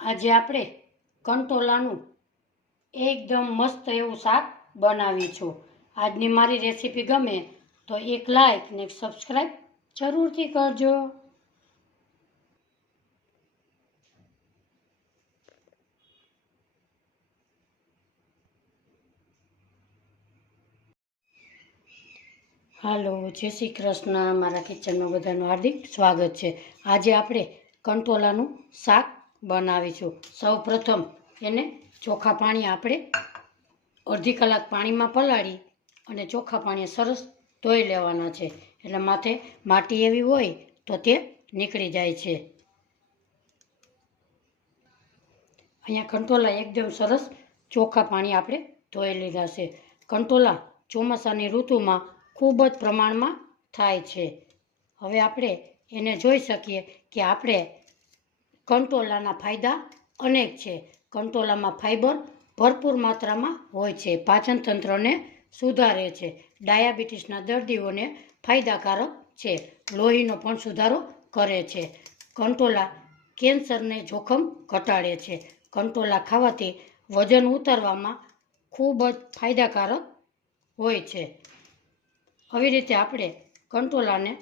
આજે આપણે કંટોલાનું એકદમ મસ્ત એવું શાક બનાવીશું। આજની મારી રેસીપી ગમે તો એક લાઈક ને એક સબસ્ક્રાઈબ જરૂરથી કરજો। હાલો, જય શ્રી કૃષ્ણ। મારા કિચનમાં બધાનું હાર્દિક સ્વાગત છે। આજે આપણે કંટોલાનું શાક બનાવીશું। સૌપ્રથમ એને ચોખ્ખા પાણી આપણે અડધી કલાક પાણીમાં પલાળી અને ચોખ્ખા પાણી સરસ ધોઈ લેવાના છે, એટલે માથે માટી એવી હોય તો તે નીકળી જાય છે। અહીંયા કંટોલા એકદમ સરસ ચોખ્ખા પાણી આપણે ધોઈ લીધા છે। કંટોલા ચોમાસાની ઋતુમાં ખૂબ જ પ્રમાણમાં થાય છે। હવે આપણે એને જોઈ શકીએ કે આપણે કંટોલાના ફાયદા અનેક છે। કંટોલામાં ફાઈબર ભરપૂર માત્રામાં હોય છે, પાચન તંત્રને સુધારે છે, ડાયાબિટીસના દર્દીઓને ફાયદાકારક છે, લોહીનો પણ સુધારો કરે છે। કંટોલા કેન્સરને જોખમ ઘટાડે છે। કંટોલા ખાવાથી વજન ઉતારવામાં ખૂબ જ ફાયદાકારક હોય છે। આવી રીતે આપણે કંટોલાને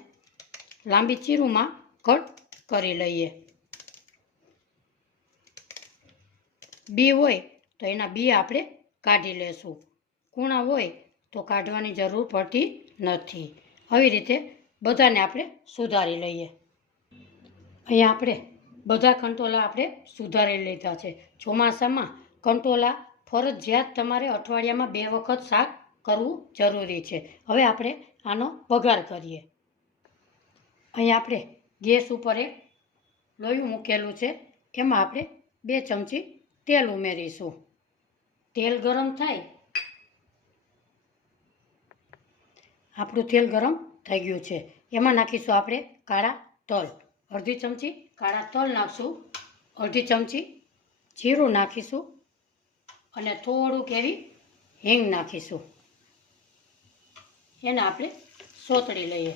લાંબી ચીરુમાં કટ કરી લઈએ। બી હોય તો એના બી આપણે કાઢી લેશું, કૂણા હોય તો કાઢવાની જરૂર પડતી નથી। આવી રીતે બધાને આપણે સુધારી લઈએ। અહીંયા આપણે બધા કંટોલા આપણે સુધારી લીધા છે। ચોમાસામાં કંટોલા ફરજિયાત તમારે અઠવાડિયામાં 2 વખત શાક કરવું જરૂરી છે। હવે આપણે આનો વઘાર કરીએ। અહીં આપણે ગેસ ઉપર એક લોયું મૂકેલું છે, એમાં આપણે 2 ચમચી તેલ ઉમેરીશું। તેલ ગરમ થાય, આપણું તેલ ગરમ થઈ ગયું છે, એમાં નાખીશું આપણે કાળા તલ। અડધી ચમચી કાળા તલ નાખશું, અડધી ચમચી જીરું નાખીશું અને થોડુંક એવી હિંગ નાખીશું। એને આપણે સોતળી લઈએ।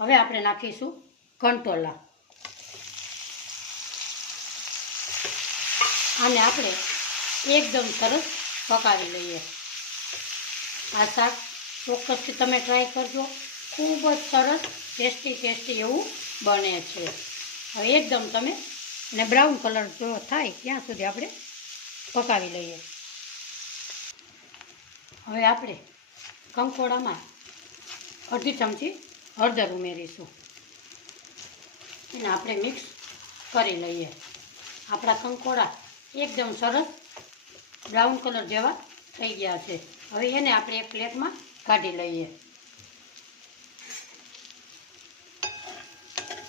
હવે આપણે નાખીશું કંટોલા। આને આપણે એકદમ સરસ પકાવી લઈએ। આ શાક ચોક્કસથી તમે ટ્રાય કરજો, ખૂબ જ સરસ ટેસ્ટી એવું બને છે। હવે એકદમ તમે ને બ્રાઉન કલર જો થાય ત્યાં સુધી આપણે પકાવી લઈએ। હવે આપણે કંકોડામાં અડધી ચમચી હળદર ઉમેરીશું, એને આપણે મિક્સ કરી લઈએ। આપણા કંકોડા એકદમ સરસ બ્રાઉન કલર જેવા થઈ ગયા છે। હવે એને આપણે એક પ્લેટમાં કાઢી લઈએ।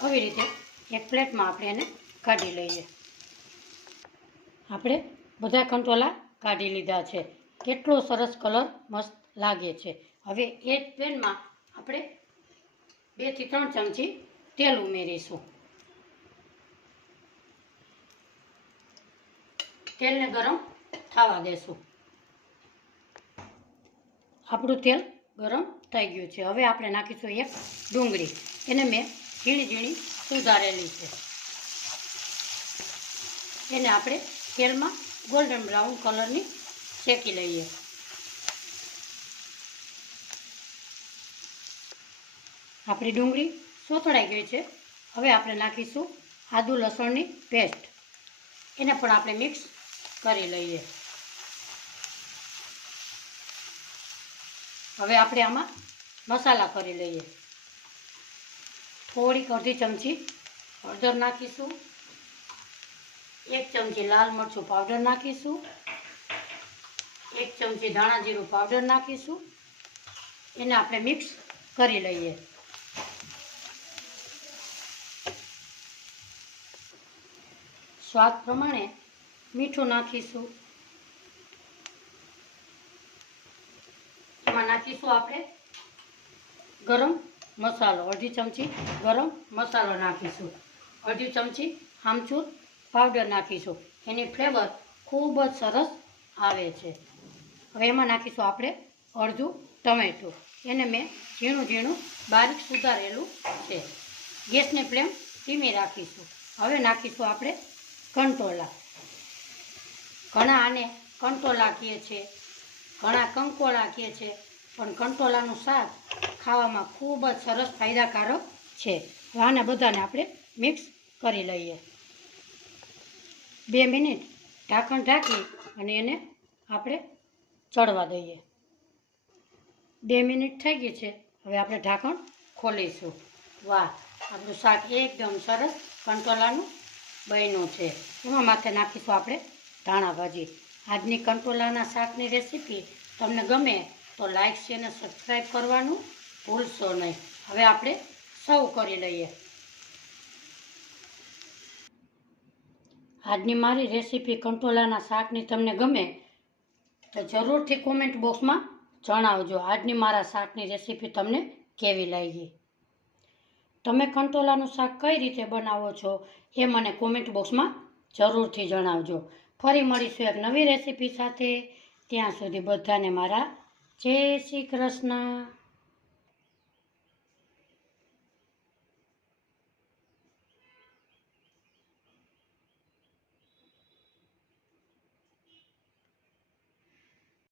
આવી રીતે એક પ્લેટમાં આપણે એને કાઢી લઈએ। આપણે બધા કંટોલા કાઢી લીધા છે, કેટલો સરસ કલર મસ્ત લાગે છે। હવે એક પેનમાં આપણે 2 થી 3 ચમચી તેલ ઉમેરીશું। તેલને ગરમ થવા દેશું। આપણું તેલ ગરમ થઈ ગયું છે। હવે આપણે નાખીશું એક ડુંગળી, એને મેં ઝીણી ઝીણી સુધારેલી છે। એને આપણે તેલમાં ગોલ્ડન બ્રાઉન કલરની શેકી લઈએ। આપણી ડુંગળી સોતળાઈ ગઈ છે। હવે આપણે નાખીશું આદુ લસણની પેસ્ટ, એને પણ આપણે મિક્સ કરી લઈએ। હવે આપણે આમાં મસાલા કરી લઈએ। થોડીક અડધી ચમચી હળદર નાખીશું, 1 ચમચી લાલ મરચું પાવડર નાખીશું, 1 ચમચી ધાણા જીરું પાવડર નાખીશું, એને આપણે મિક્સ કરી લઈએ। સ્વાદ પ્રમાણે મીઠું નાખીશું। એમાં નાખીશું આપણે ગરમ મસાલો, અડધી ચમચી ગરમ મસાલો નાખીશું, અડધી ચમચી આમચૂર પાવડર નાખીશું, એની ફ્લેવર ખૂબ જ સરસ આવે છે। હવે એમાં નાખીશું આપણે અડધું ટમેટું, એને મેં ઝીણું બારીક સુધારેલું છે। ગેસની ફ્લેમ ધીમી રાખીશું હવે નાખીશું આપણે કંટોલા. ઘણા આને કંટોલા કહે છે, ઘણા કંકોળા કહે છે, પણ કંટોલાનું શાક ખાવામાં ખૂબ જ સરસ ફાયદાકારક છે. હવે આને બધાને આપણે મિક્સ કરી લઈએ. 2 મિનિટ ઢાંકણ ઢાંકી અને એને આપણે ચડવા દઈએ. 2 મિનિટ થઈ ગઈ છે. હવે આપણે ઢાંકણ ખોલીશું. વાહ, આપણું શાક એકદમ સરસ કંટોલાનું બન્યું છે. એમાં માથે નાખીશું આપણે ધાણા ભાજી. આજની કંટોલાના શાકની રેસીપી તમને ગમે તો લાઈક શેર અને સબસ્ક્રાઈબ કરવાનું ભૂલશો નહીં. હવે આપણે સર્વ કરી લઈએ. આજની મારી રેસીપી કંટોલાના શાકની તમને ગમે તો જરૂરથી કોમેન્ટ બોક્સમાં જણાવજો આજની મારા શાકની રેસીપી તમને કેવી લાગી. તમે કંટોલાનું શાક કઈ રીતે બનાવો છો એ મને કોમેન્ટ બોક્સમાં જરૂરથી જણાવજો. ફરી મળીશું એક નવી રેસીપી સાથે. ત્યાં સુધી બધાને મારા જય શ્રી કૃષ્ણ.